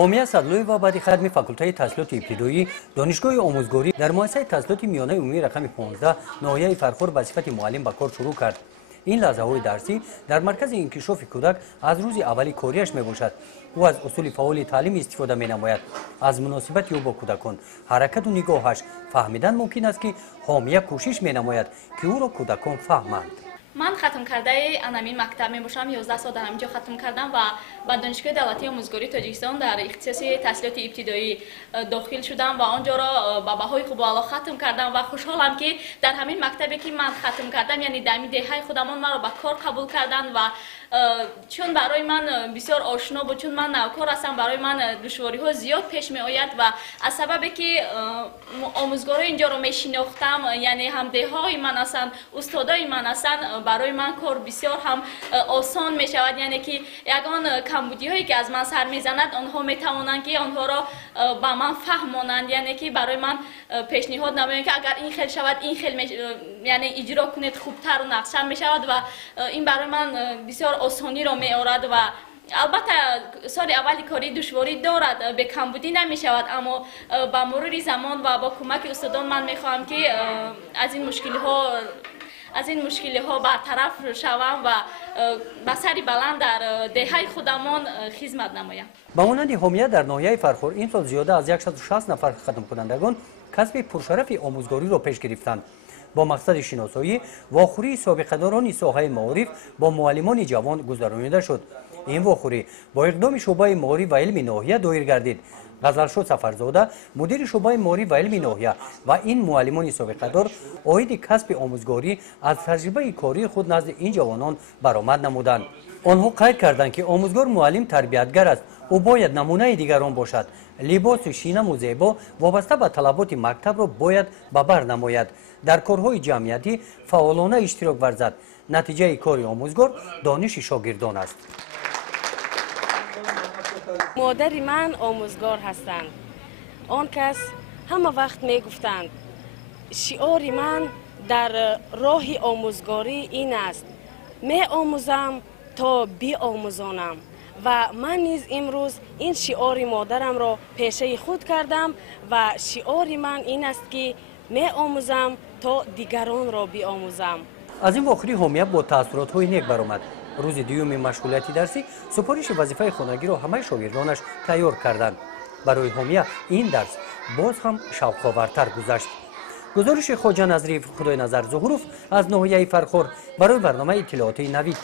حامی صدلوی و بعد خدمت فاکولته تحصیلات ابتدایی دانشگاه آموزگاری در مؤسسه تحصیلات میانه عمومی رقم 15 ناحیه فرخور به صفت معلم به کار شروع کرد. این لحظه های درسی در مرکز انکشاف کودک از روز اولی کاریش می باشد. او از اصول فعال تعلیم استفاده می نماید. از مناسبت او با کودکان حرکت و نگاهش فهمیدن ممکن است که حامی کوشش می نماید که او را کودکان فهمند. من ختم کرده انامین مکتب می باشم. 11 سال در همینجا ختم کردم و به دانشگاه دولتی آموزگاری تاجیکستان در اختصاص تحصیلات ابتدایی داخل شدم و آنجا را با بهای خوب و اعلی ختم کردم و خوشحالم که در همین مکتبی که من ختم کردم یعنی در دهه خودمان مرا به کار قبول کردند و چون برای من بسیار آشنا بود، چون من نوکار هستم، برای من دشواری ها زیاد پیش می آید و از سببی که آموزگارای اینجا رو می شناختم، یعنی همده های من هستند، استادای من هستند، برای من کار بسیار هم آسان می شود. یعنی که یگان کمبودی هایی که از من سر می زند آنها می توانند که آنها را با من فهمانند، یعنی که برای من پیشنهاد نمایند که اگر این خیل شود این خیل یعنی اجرا کنید خوبتر و نقشتر می شود و این برای من بسیار آسانی را می آورد و البته سال اول کاری دشواری دارد، به کمبودی نمی شود، اما با مرور زمان و با کمک استادان من می خواهم که از این مشکل ها برطرف شوم و به سر بلند در دهه خودمان خدمت نمایم. با مانند حامیه در ناحیه فرخور این سال زیاده از 160 نفر ختم کنندگان کسب پرشرف آموزگاری را پیش گرفتند. با مقصد شناسایی واخوری سابقه‌داران ساحه معارف با معلمان جوان گذرانیده شد. این واخوری با اقدام شعبه معارف و علم ناحیه دایر گردید. غزلشاد سفرزاده مدیر شعبه معارف و علم ناحیه و این معلمان سابقه‌دار عاید کسب آموزگاری از تجربه کاری خود نزد این جوانان برآمد نمودند. آنها قید کردند که آموزگار معلم تربیتگر است، او باید نمونه دیگران باشد. لباس شینم و زیبا وابسته به طلبات مکتب را باید به بر نماید. در کارهای جمعیتی فعالانه اشتراک ورزد. نتیجه کار آموزگار دانش شاگردان است. مادر من آموزگار هستند. آن کس همه وقت می گفتند شعار من در راه آموزگاری این است: می آموزم تا بی آموزانم. و من نیز امروز این شعار مادرم را پیشه خود کردم و شعار من این است که می آموزم تا دیگران را بی آموزم. از این واخوری حامیه با تاثیرات های نیک برآمد. روز دیوم مشغولیت درسی سپارش وظیفه خانگی را همه شاگردانش تیار کردند. برای حامیه این درس باز هم شوق‌آورتر گذشت. گزارش خواجه نظری خدای نظر ظهوروف از ناحیه فرخور برای برنامه اطلاعاتی نوید.